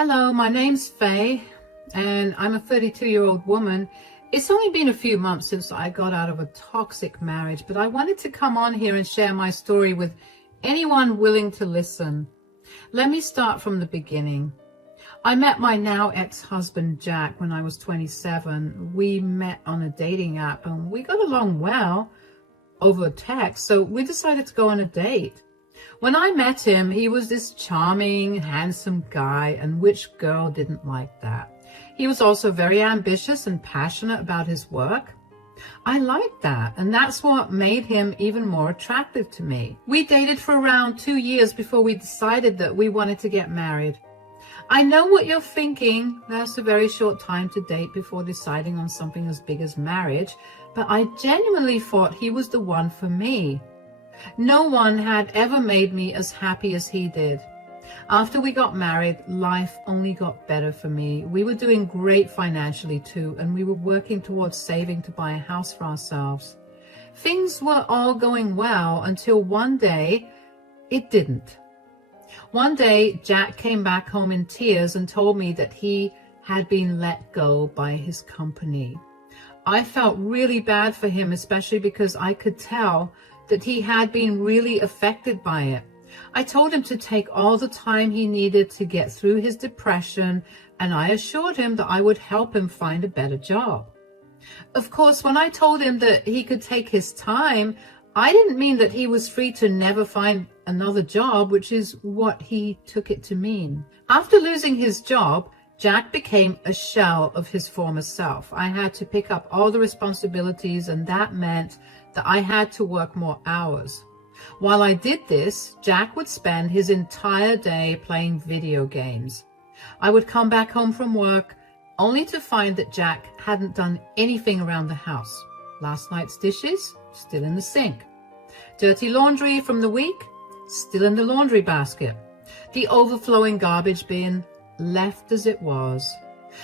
Hello, my name's Faye, and I'm a 32-year-old woman. It's only been a few months since I got out of a toxic marriage, but I wanted to come on here and share my story with anyone willing to listen. Let me start from the beginning. I met my now ex-husband Jack when I was 27. We met on a dating app and we got along well over text, so we decided to go on a date. When I met him, he was this charming, handsome guy, and which girl didn't like that? He was also very ambitious and passionate about his work. I liked that, and that's what made him even more attractive to me. We dated for around 2 years before we decided that we wanted to get married. I know what you're thinking. That's a very short time to date before deciding on something as big as marriage, but I genuinely thought he was the one for me. No one had ever made me as happy as he did. After we got married, life only got better for me. We were doing great financially too, and we were working towards saving to buy a house for ourselves. Things were all going well until one day, it didn't. One day, Jack came back home in tears and told me that he had been let go by his company. I felt really bad for him, especially because I could tell that he had been really affected by it. I told him to take all the time he needed to get through his depression, and I assured him that I would help him find a better job. Of course, when I told him that he could take his time, I didn't mean that he was free to never find another job, which is what he took it to mean. After losing his job, Jack became a shell of his former self. I had to pick up all the responsibilities, and that meant that I had to work more hours. While I did this, Jack would spend his entire day playing video games. I would come back home from work only to find that Jack hadn't done anything around the house. Last night's dishes, still in the sink. Dirty laundry from the week, still in the laundry basket. The overflowing garbage bin, left as it was.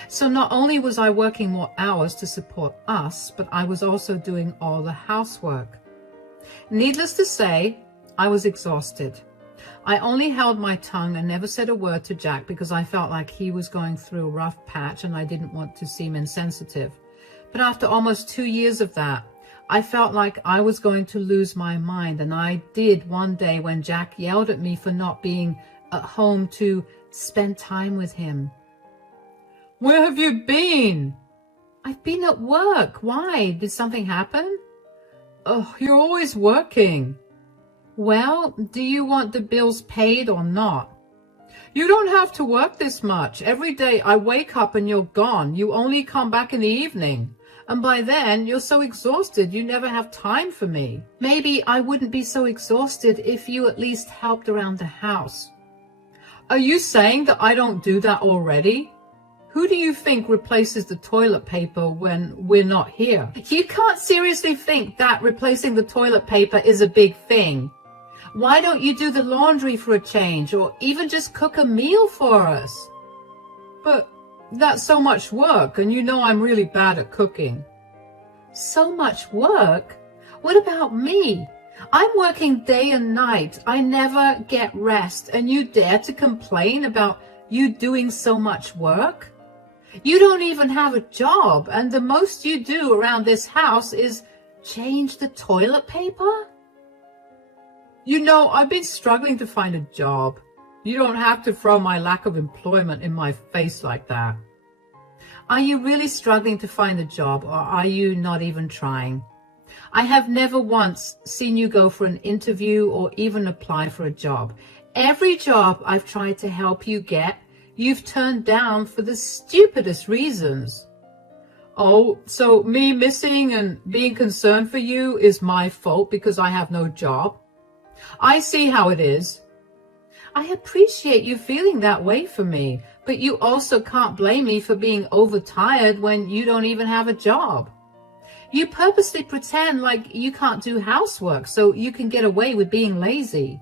So not only was I working more hours to support us, but I was also doing all the housework. Needless to say, I was exhausted. I only held my tongue and never said a word to Jack because I felt like he was going through a rough patch and I didn't want to seem insensitive. But after almost 2 years of that, I felt like I was going to lose my mind, and I did one day when Jack yelled at me for not being at home to spend time with him. "Where have you been?" "I've been at work. Why? Did something happen?" "Oh, you're always working." "Well, do you want the bills paid or not?" "You don't have to work this much. Every day I wake up and you're gone. You only come back in the evening. And by then, you're so exhausted you never have time for me." "Maybe I wouldn't be so exhausted if you at least helped around the house." "Are you saying that I don't do that already? Who do you think replaces the toilet paper when we're not here?" "You can't seriously think that replacing the toilet paper is a big thing. Why don't you do the laundry for a change, or even just cook a meal for us?" "But that's so much work, and you know I'm really bad at cooking." "So much work? What about me? I'm working day and night. I never get rest, and you dare to complain about you doing so much work? You don't even have a job, and the most you do around this house is change the toilet paper?" "You know, I've been struggling to find a job. You don't have to throw my lack of employment in my face like that." "Are you really struggling to find a job, or are you not even trying? I have never once seen you go for an interview or even apply for a job. Every job I've tried to help you get, you've turned down for the stupidest reasons." "Oh, so me missing and being concerned for you is my fault because I have no job? I see how it is." "I appreciate you feeling that way for me, but you also can't blame me for being overtired when you don't even have a job. You purposely pretend like you can't do housework so you can get away with being lazy."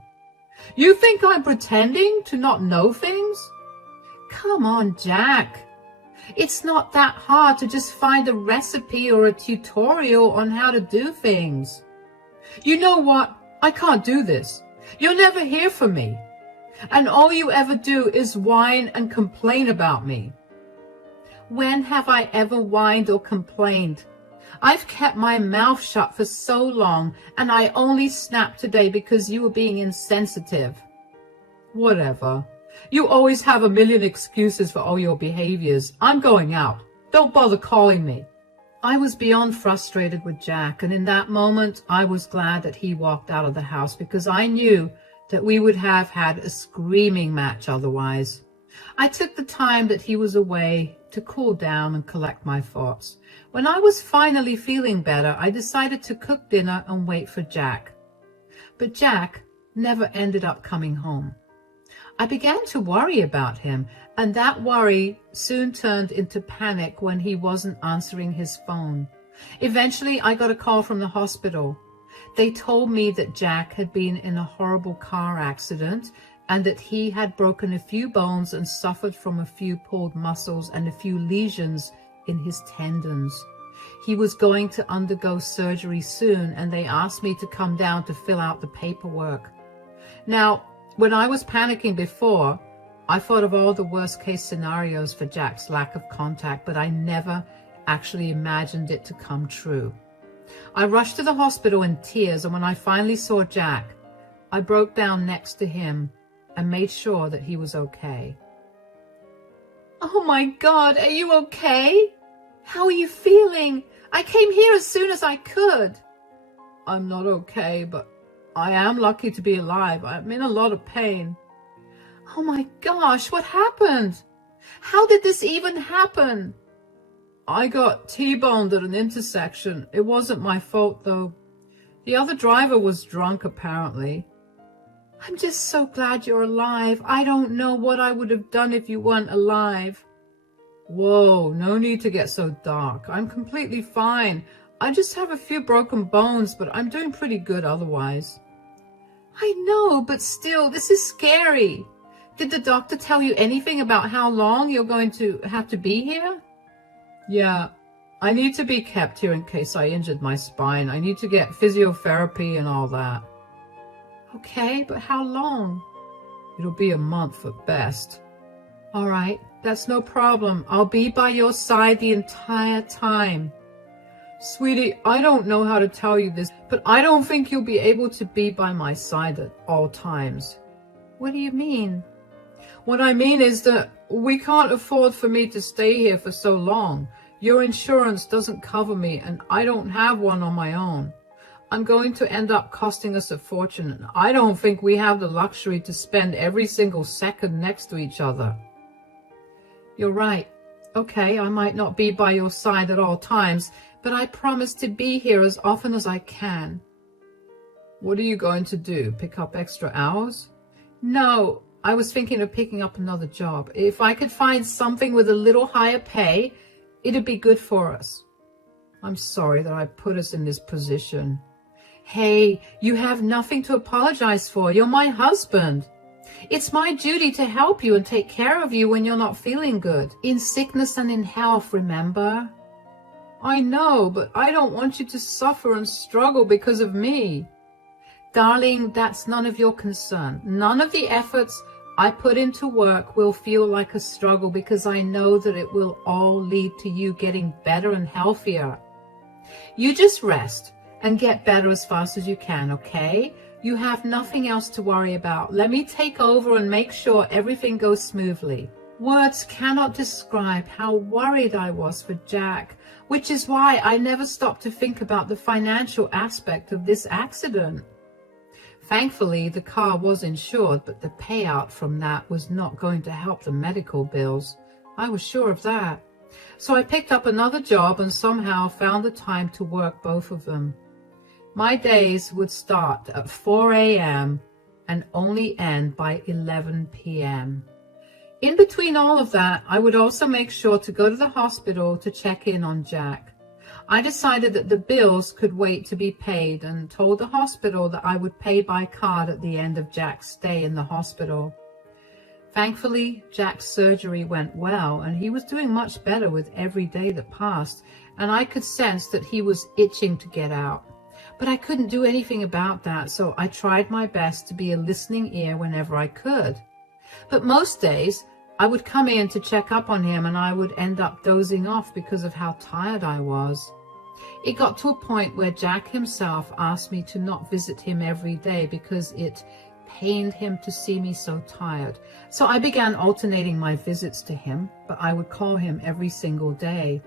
"You think I'm pretending to not know things?" "Come on, Jack. It's not that hard to just find a recipe or a tutorial on how to do things." "You know what? I can't do this. You'll never hear from me. And all you ever do is whine and complain about me. When have I ever whined or complained? I've kept my mouth shut for so long, and I only snapped today because you were being insensitive. Whatever. You always have a million excuses for all your behaviors. I'm going out. Don't bother calling me. I was beyond frustrated with Jack, and in that moment, I was glad that he walked out of the house because I knew that we would have had a screaming match otherwise. I took the time that he was away to cool down and collect my thoughts. When I was finally feeling better, I decided to cook dinner and wait for Jack. But Jack never ended up coming home. I began to worry about him, and that worry soon turned into panic when he wasn't answering his phone. Eventually, I got a call from the hospital. They told me that Jack had been in a horrible car accident and that he had broken a few bones and suffered from a few pulled muscles and a few lesions in his tendons. He was going to undergo surgery soon, and they asked me to come down to fill out the paperwork. Now, when I was panicking before, I thought of all the worst-case scenarios for Jack's lack of contact, but I never actually imagined it to come true. I rushed to the hospital in tears, and when I finally saw Jack, I broke down next to him and made sure that he was okay. Oh my God, are you okay? How are you feeling? I came here as soon as I could. I'm not okay, but I am lucky to be alive. I'm in a lot of pain. Oh my gosh, what happened? How did this even happen? I got T-boned at an intersection. It wasn't my fault, though. The other driver was drunk, apparently. I'm just so glad you're alive. I don't know what I would have done if you weren't alive. Whoa, no need to get so dark. I'm completely fine. I just have a few broken bones, but I'm doing pretty good otherwise. I know, but still, this is scary. Did the doctor tell you anything about how long you're going to have to be here? Yeah, I need to be kept here in case I injured my spine. I need to get physiotherapy and all that. Okay, but how long? It'll be a month at best. All right, that's no problem. I'll be by your side the entire time. Sweetie, I don't know how to tell you this, but I don't think you'll be able to be by my side at all times. What do you mean? What I mean is that we can't afford for me to stay here for so long. Your insurance doesn't cover me, and I don't have one on my own. I'm going to end up costing us a fortune, and I don't think we have the luxury to spend every single second next to each other. You're right. Okay, I might not be by your side at all times, but I promise to be here as often as I can. What are you going to do? Pick up extra hours? No, I was thinking of picking up another job. If I could find something with a little higher pay, it'd be good for us. I'm sorry that I put us in this position. Hey, you have nothing to apologize for. You're my husband. It's my duty to help you and take care of you when you're not feeling good. In sickness and in health, remember? I know, but I don't want you to suffer and struggle because of me. Darling, that's none of your concern. None of the efforts I put into work will feel like a struggle because I know that it will all lead to you getting better and healthier. You just rest and get better as fast as you can, okay? You have nothing else to worry about. Let me take over and make sure everything goes smoothly. Words cannot describe how worried I was for Jack, which is why I never stopped to think about the financial aspect of this accident. Thankfully, the car was insured, but the payout from that was not going to help the medical bills. I was sure of that. So I picked up another job and somehow found the time to work both of them. My days would start at 4 a.m. and only end by 11 p.m. In between all of that, I would also make sure to go to the hospital to check in on Jack. I decided that the bills could wait to be paid and told the hospital that I would pay by card at the end of Jack's stay in the hospital. Thankfully, Jack's surgery went well, and he was doing much better with every day that passed, and I could sense that he was itching to get out. But I couldn't do anything about that, so I tried my best to be a listening ear whenever I could. But most days, I would come in to check up on him and I would end up dozing off because of how tired I was. It got to a point where Jack himself asked me to not visit him every day because it pained him to see me so tired. So I began alternating my visits to him, but I would call him every single day.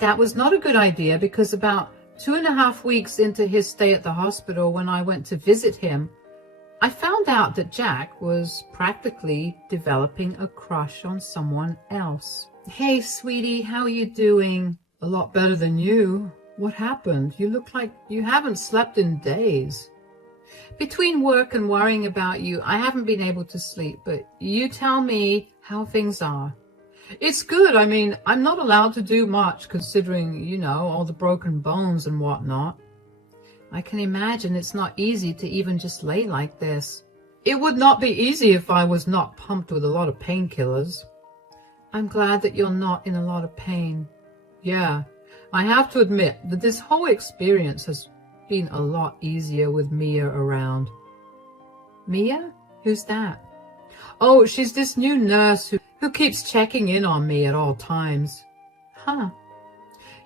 That was not a good idea because about 2.5 weeks into his stay at the hospital, when I went to visit him, I found out that Jack was practically developing a crush on someone else. "Hey, sweetie, how are you doing?" "A lot better than you. What happened? You look like you haven't slept in days." "Between work and worrying about you, I haven't been able to sleep, but you tell me how things are." "It's good. I mean, I'm not allowed to do much considering, all the broken bones and whatnot." "I can imagine it's not easy to even just lay like this." "It would not be easy if I was not pumped with a lot of painkillers." "I'm glad that you're not in a lot of pain." "Yeah, I have to admit that this whole experience has been a lot easier with Mia around." "Mia? Who's that?" "Oh, she's this new nurse who keeps checking in on me at all times." "Huh."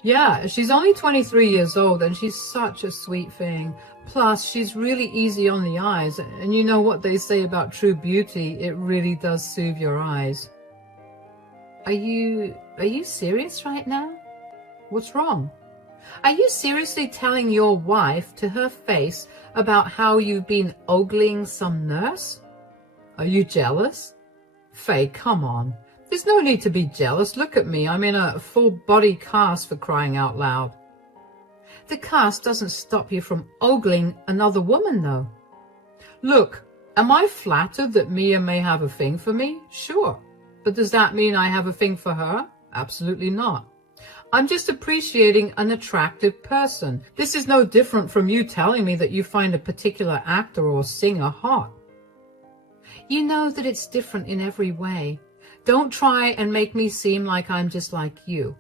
"Yeah, she's only 23 years old and she's such a sweet thing. Plus, she's really easy on the eyes, and you know what they say about true beauty, it really does soothe your eyes." Are you serious right now?" "What's wrong?" "Are you seriously telling your wife to her face about how you've been ogling some nurse?" "Are you jealous?" "Faye, come on. There's no need to be jealous. Look at me. I'm in a full-body cast, for crying out loud." "The cast doesn't stop you from ogling another woman, though." "Look, am I flattered that Mia may have a thing for me? Sure. But does that mean I have a thing for her? Absolutely not. I'm just appreciating an attractive person. This is no different from you telling me that you find a particular actor or singer hot." "You know that it's different in every way. Don't try and make me seem like I'm just like you."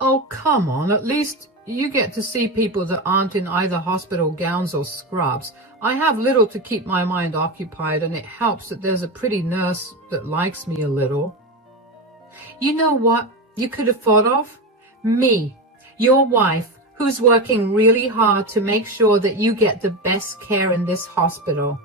"Oh, come on. At least you get to see people that aren't in either hospital gowns or scrubs. I have little to keep my mind occupied, and it helps that there's a pretty nurse that likes me a little." "You know what you could have thought of? Me, your wife, who's working really hard to make sure that you get the best care in this hospital."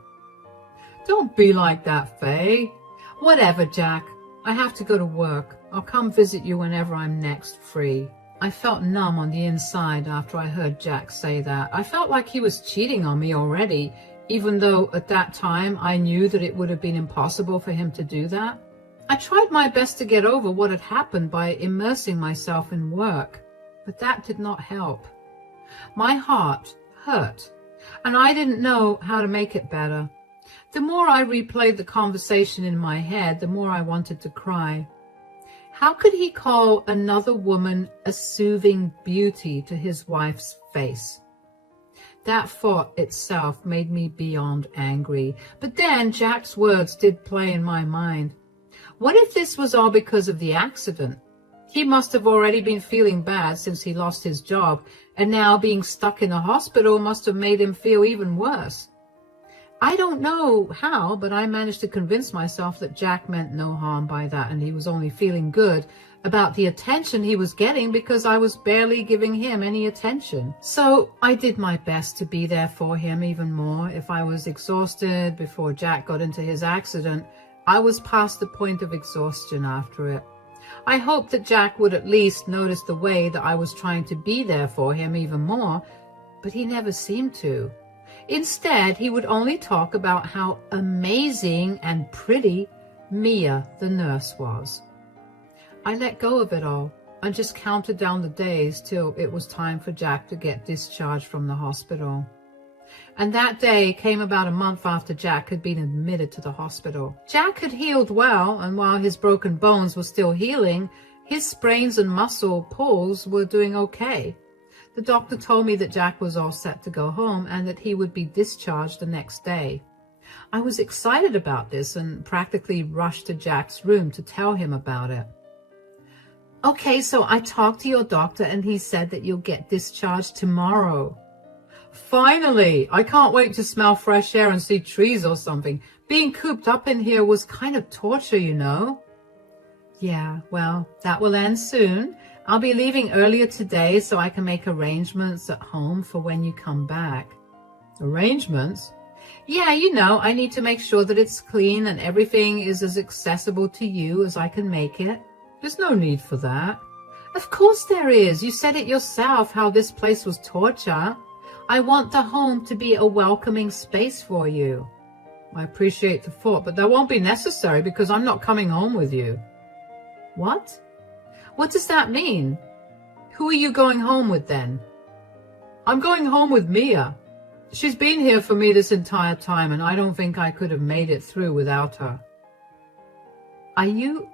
"Don't be like that, Faye." "Whatever, Jack. I have to go to work. I'll come visit you whenever I'm next free." I felt numb on the inside after I heard Jack say that. I felt like he was cheating on me already, even though at that time I knew that it would have been impossible for him to do that. I tried my best to get over what had happened by immersing myself in work, but that did not help. My heart hurt, and I didn't know how to make it better. The more I replayed the conversation in my head, the more I wanted to cry. How could he call another woman a soothing beauty to his wife's face? That thought itself made me beyond angry. But then Jack's words did play in my mind. What if this was all because of the accident? He must have already been feeling bad since he lost his job, and now being stuck in a hospital must have made him feel even worse. I don't know how, but I managed to convince myself that Jack meant no harm by that, and he was only feeling good about the attention he was getting because I was barely giving him any attention. So I did my best to be there for him even more. If I was exhausted before Jack got into his accident, I was past the point of exhaustion after it. I hoped that Jack would at least notice the way that I was trying to be there for him even more, but he never seemed to. Instead, he would only talk about how amazing and pretty Mia, the nurse, was. I let go of it all and just counted down the days till it was time for Jack to get discharged from the hospital. And that day came about a month after Jack had been admitted to the hospital. Jack had healed well, and while his broken bones were still healing, his sprains and muscle pulls were doing okay. The doctor told me that Jack was all set to go home and that he would be discharged the next day. I was excited about this and practically rushed to Jack's room to tell him about it. "Okay, so I talked to your doctor and he said that you'll get discharged tomorrow." Finally, I can't wait to smell fresh air and see trees or something. Being cooped up in here was kind of torture, you know. Yeah, well, that will end soon. I'll be leaving earlier today so I can make arrangements at home for when you come back. Arrangements? Yeah, you know, I need to make sure that it's clean and everything is as accessible to you as I can make it. There's no need for that. Of course there is. You said it yourself, how this place was torture. I want the home to be a welcoming space for you. I appreciate the thought, but that won't be necessary because I'm not coming home with you. What? What does that mean? Who are you going home with then? I'm going home with Mia. She's been here for me this entire time, and I don't think I could have made it through without her. Are you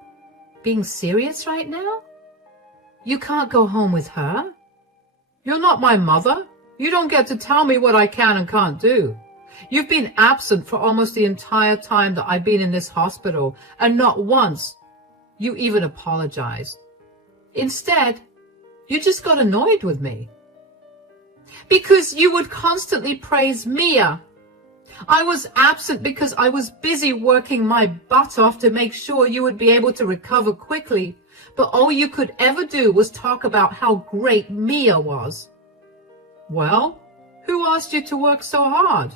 being serious right now? You can't go home with her? You're not my mother. You don't get to tell me what I can and can't do. You've been absent for almost the entire time that I've been in this hospital, and not once you even apologized. Instead, you just got annoyed with me. Because you would constantly praise Mia. I was absent because I was busy working my butt off to make sure you would be able to recover quickly, but all you could ever do was talk about how great Mia was. Well, who asked you to work so hard?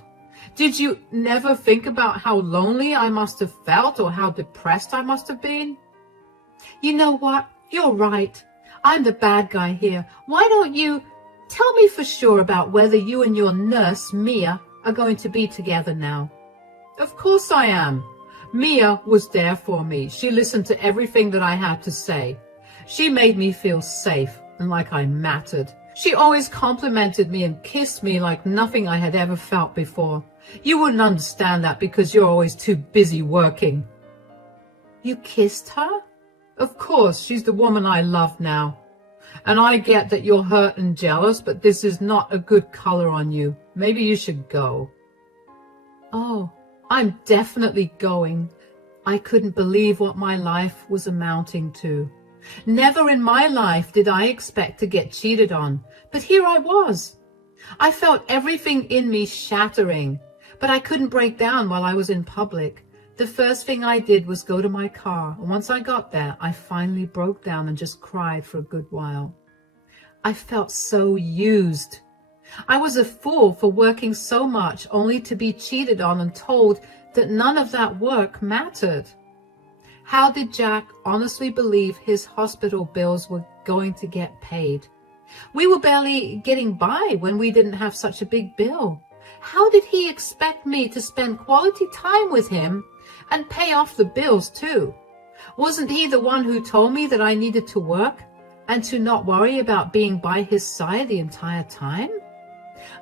Did you never think about how lonely I must have felt or how depressed I must have been? You know what? You're right. I'm the bad guy here. Why don't you tell me for sure about whether you and your nurse, Mia, are going to be together now? Of course I am. Mia was there for me. She listened to everything that I had to say. She made me feel safe and like I mattered. She always complimented me and kissed me like nothing I had ever felt before. You wouldn't understand that because you're always too busy working. You kissed her? Of course, she's the woman I love now. And I get that you're hurt and jealous, but this is not a good color on you. Maybe you should go. Oh, I'm definitely going. I couldn't believe what my life was amounting to. Never in my life did I expect to get cheated on, but here I was. I felt everything in me shattering, but I couldn't break down while I was in public. The first thing I did was go to my car, and once I got there, I finally broke down and just cried for a good while. I felt so used. I was a fool for working so much only to be cheated on and told that none of that work mattered. How did Jack honestly believe his hospital bills were going to get paid? We were barely getting by when we didn't have such a big bill. How did he expect me to spend quality time with him and pay off the bills too? Wasn't he the one who told me that I needed to work and to not worry about being by his side the entire time?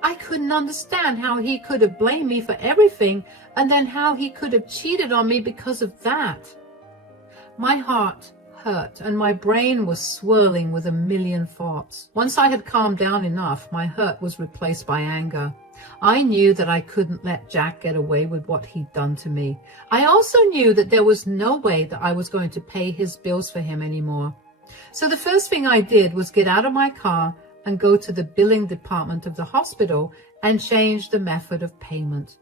I couldn't understand how he could have blamed me for everything and then how he could have cheated on me because of that. My heart hurt and my brain was swirling with a million thoughts. Once I had calmed down enough, my hurt was replaced by anger. I knew that I couldn't let Jack get away with what he'd done to me. I also knew that there was no way that I was going to pay his bills for him anymore. So the first thing I did was get out of my car and go to the billing department of the hospital and change the method of payment.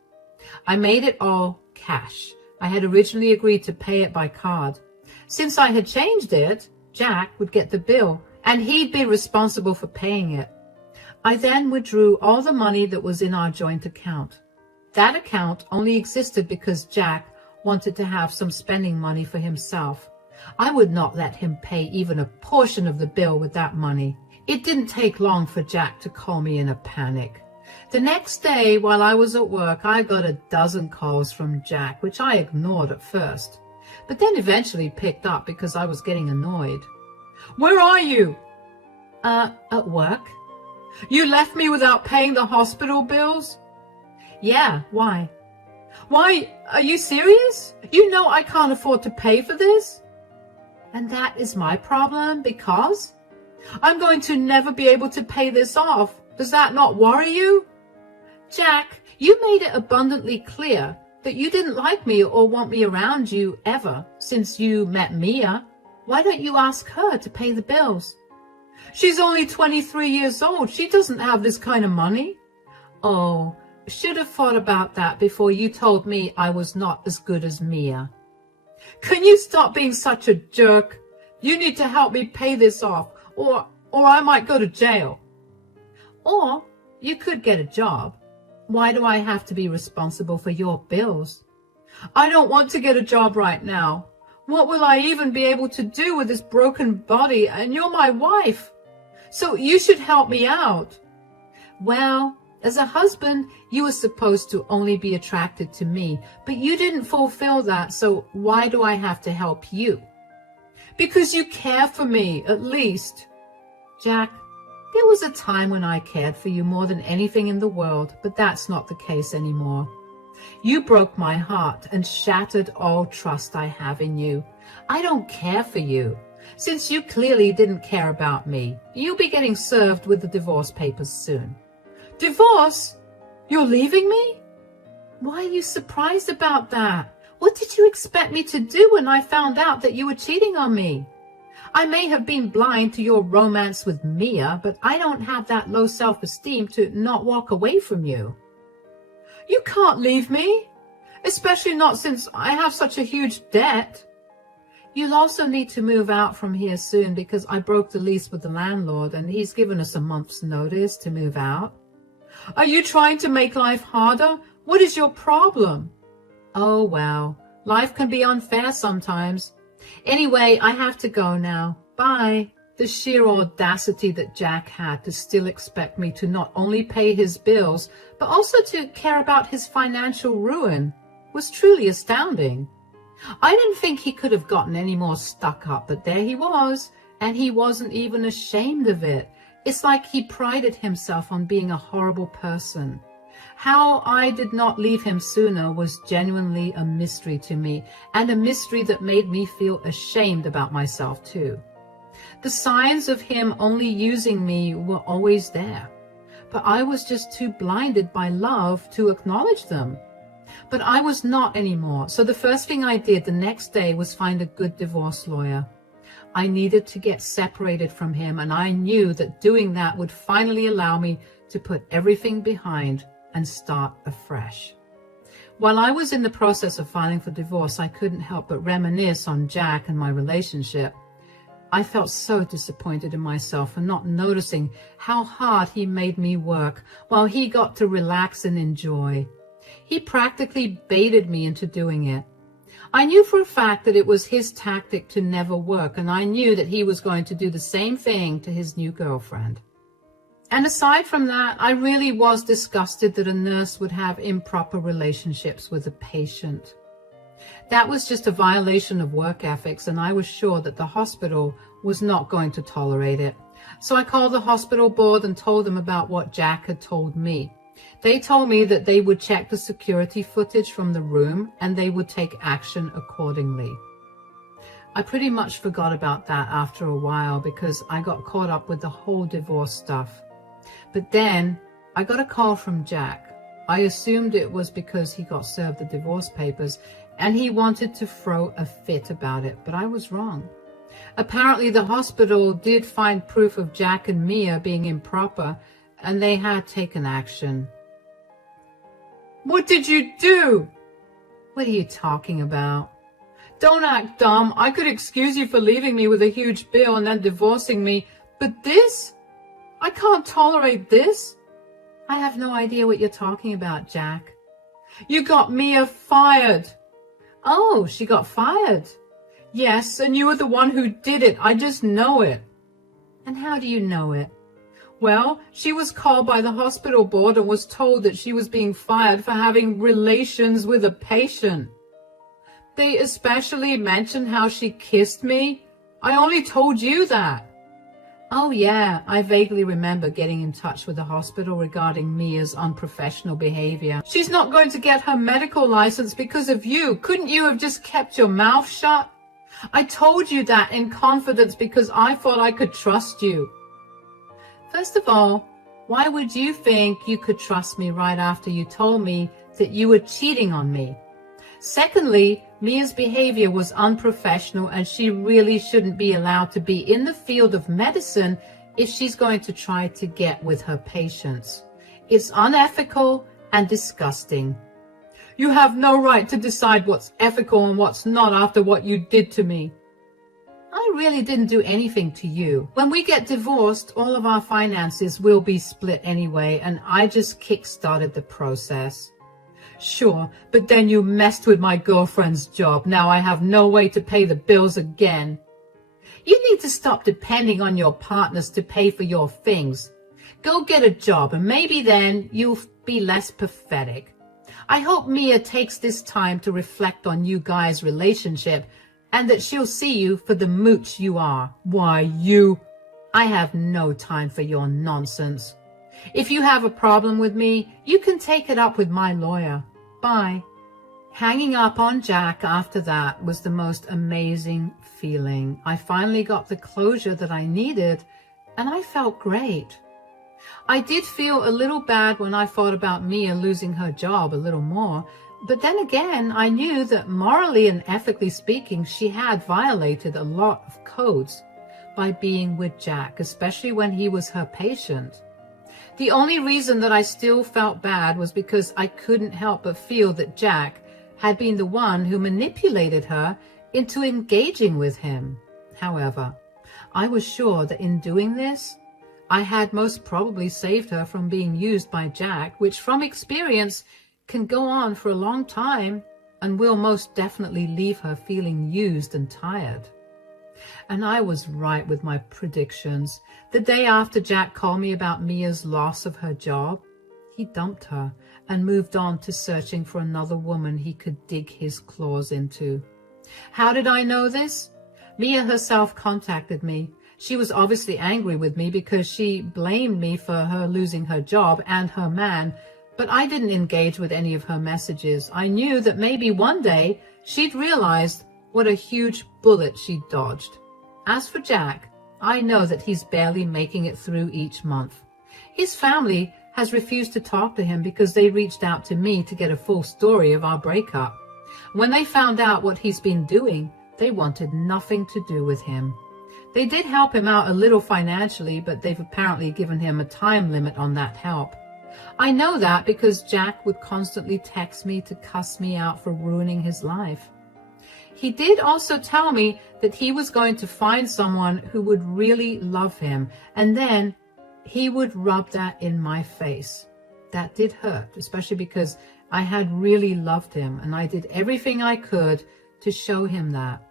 I made it all cash. I had originally agreed to pay it by card. Since I had changed it, Jack would get the bill and he'd be responsible for paying it. I then withdrew all the money that was in our joint account. That account only existed because Jack wanted to have some spending money for himself. I would not let him pay even a portion of the bill with that money. It didn't take long for Jack to call me in a panic. The next day, while I was at work, I got a dozen calls from Jack, which I ignored at first, but then eventually picked up because I was getting annoyed. Where are you? At work. You left me without paying the hospital bills? Yeah, why? Why, are you serious? You know I can't afford to pay for this? And that is my problem because I'm going to never be able to pay this off. Does that not worry you? Jack, you made it abundantly clear that you didn't like me or want me around you ever since you met Mia. Why don't you ask her to pay the bills? She's only 23 years old. She doesn't have this kind of money. Oh, should have thought about that before you told me I was not as good as Mia. Can you stop being such a jerk? You need to help me pay this off, or I might go to jail. Or you could get a job. Why do I have to be responsible for your bills? I don't want to get a job right now. What will I even be able to do with this broken body? And you're my wife. So you should help me out. Well, as a husband, you were supposed to only be attracted to me, but you didn't fulfill that, so why do I have to help you? Because you care for me, at least. Jack, there was a time when I cared for you more than anything in the world, but that's not the case anymore. You broke my heart and shattered all trust I have in you. I don't care for you. Since you clearly didn't care about me, you'll be getting served with the divorce papers soon. Divorce? You're leaving me? Why are you surprised about that? What did you expect me to do when I found out that you were cheating on me? I may have been blind to your romance with Mia, but I don't have that low self-esteem to not walk away from you. You can't leave me, especially not since I have such a huge debt. You'll also need to move out from here soon because I broke the lease with the landlord and he's given us a month's notice to move out. Are you trying to make life harder? What is your problem? Oh, well, life can be unfair sometimes. Anyway, I have to go now. Bye. The sheer audacity that Jack had to still expect me to not only pay his bills, but also to care about his financial ruin was truly astounding. I didn't think he could have gotten any more stuck up, but there he was, and he wasn't even ashamed of it. It's like he prided himself on being a horrible person. How I did not leave him sooner was genuinely a mystery to me, and a mystery that made me feel ashamed about myself too. The signs of him only using me were always there, but I was just too blinded by love to acknowledge them. But I was not anymore, so the first thing I did the next day was find a good divorce lawyer. I needed to get separated from him, and I knew that doing that would finally allow me to put everything behind and start afresh. While I was in the process of filing for divorce, I couldn't help but reminisce on Jack and my relationship. I felt so disappointed in myself for not noticing how hard he made me work while he got to relax and enjoy. He practically baited me into doing it. I knew for a fact that it was his tactic to never work, and I knew that he was going to do the same thing to his new girlfriend. And aside from that, I really was disgusted that a nurse would have improper relationships with a patient. That was just a violation of work ethics, and I was sure that the hospital was not going to tolerate it. So I called the hospital board and told them about what Jack had told me. They told me that they would check the security footage from the room and they would take action accordingly. I pretty much forgot about that after a while because I got caught up with the whole divorce stuff. But then I got a call from Jack. I assumed it was because he got served the divorce papers and he wanted to throw a fit about it, but I was wrong. Apparently the hospital did find proof of Jack and Mia being improper, and they had taken action. What did you do? What are you talking about? Don't act dumb. I could excuse you for leaving me with a huge bill and then divorcing me, but this? I can't tolerate this. I have no idea what you're talking about, Jack. You got Mia fired. Oh, she got fired. Yes, and you were the one who did it. I just know it. And how do you know it? Well, she was called by the hospital board and was told that she was being fired for having relations with a patient. They especially mentioned how she kissed me. I only told you that. Oh yeah, I vaguely remember getting in touch with the hospital regarding Mia's unprofessional behavior. She's not going to get her medical license because of you. Couldn't you have just kept your mouth shut? I told you that in confidence because I thought I could trust you. First of all, why would you think you could trust me right after you told me that you were cheating on me? Secondly, Mia's behavior was unprofessional and she really shouldn't be allowed to be in the field of medicine if she's going to try to get with her patients. It's unethical and disgusting. You have no right to decide what's ethical and what's not after what you did to me. I really didn't do anything to you. When we get divorced, all of our finances will be split anyway, and I just kick-started the process. Sure, but then you messed with my girlfriend's job. Now I have no way to pay the bills again. You need to stop depending on your partners to pay for your things. Go get a job, and maybe then you'll be less pathetic. I hope Mia takes this time to reflect on you guys' relationship, and that she'll see you for the mooch you are. Why, you... I have no time for your nonsense. If you have a problem with me, you can take it up with my lawyer. Bye. Hanging up on Jack after that was the most amazing feeling. I finally got the closure that I needed, and I felt great. I did feel a little bad when I thought about Mia losing her job a little more, but then again, I knew that morally and ethically speaking, she had violated a lot of codes by being with Jack, especially when he was her patient. The only reason that I still felt bad was because I couldn't help but feel that Jack had been the one who manipulated her into engaging with him. However, I was sure that in doing this, I had most probably saved her from being used by Jack, which from experience can go on for a long time and will most definitely leave her feeling used and tired. And I was right with my predictions. The day after Jack called me about Mia's loss of her job, he dumped her and moved on to searching for another woman he could dig his claws into. How did I know this? Mia herself contacted me. She was obviously angry with me because she blamed me for her losing her job and her man, but I didn't engage with any of her messages. I knew that maybe one day she'd realized what a huge bullet she'd dodged. As for Jack, I know that he's barely making it through each month. His family has refused to talk to him because they reached out to me to get a full story of our breakup. When they found out what he's been doing, they wanted nothing to do with him. They did help him out a little financially, but they've apparently given him a time limit on that help. I know that because Jack would constantly text me to cuss me out for ruining his life. He did also tell me that he was going to find someone who would really love him, and then he would rub that in my face. That did hurt, especially because I had really loved him, and I did everything I could to show him that.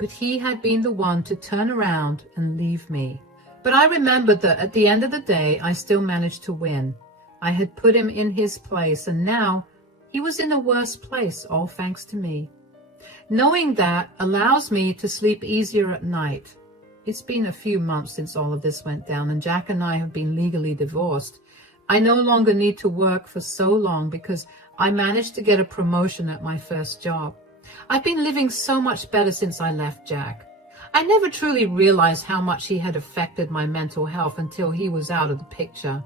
But he had been the one to turn around and leave me. But I remembered that at the end of the day, I still managed to win. I had put him in his place, and now he was in a worse place, all thanks to me. Knowing that allows me to sleep easier at night. It's been a few months since all of this went down, and Jack and I have been legally divorced. I no longer need to work for so long because I managed to get a promotion at my first job. I've been living so much better since I left Jack. I never truly realized how much he had affected my mental health until he was out of the picture.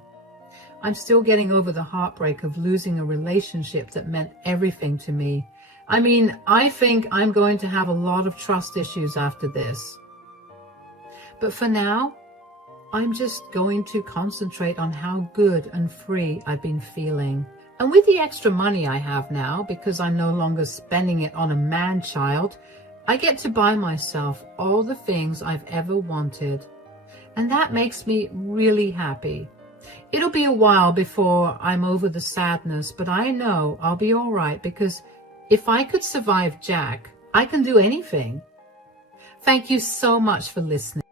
I'm still getting over the heartbreak of losing a relationship that meant everything to me. I mean, I think I'm going to have a lot of trust issues after this. But for now, I'm just going to concentrate on how good and free I've been feeling. And with the extra money I have now, because I'm no longer spending it on a man-child, I get to buy myself all the things I've ever wanted. And that makes me really happy. It'll be a while before I'm over the sadness, but I know I'll be all right because if I could survive Jack, I can do anything. Thank you so much for listening.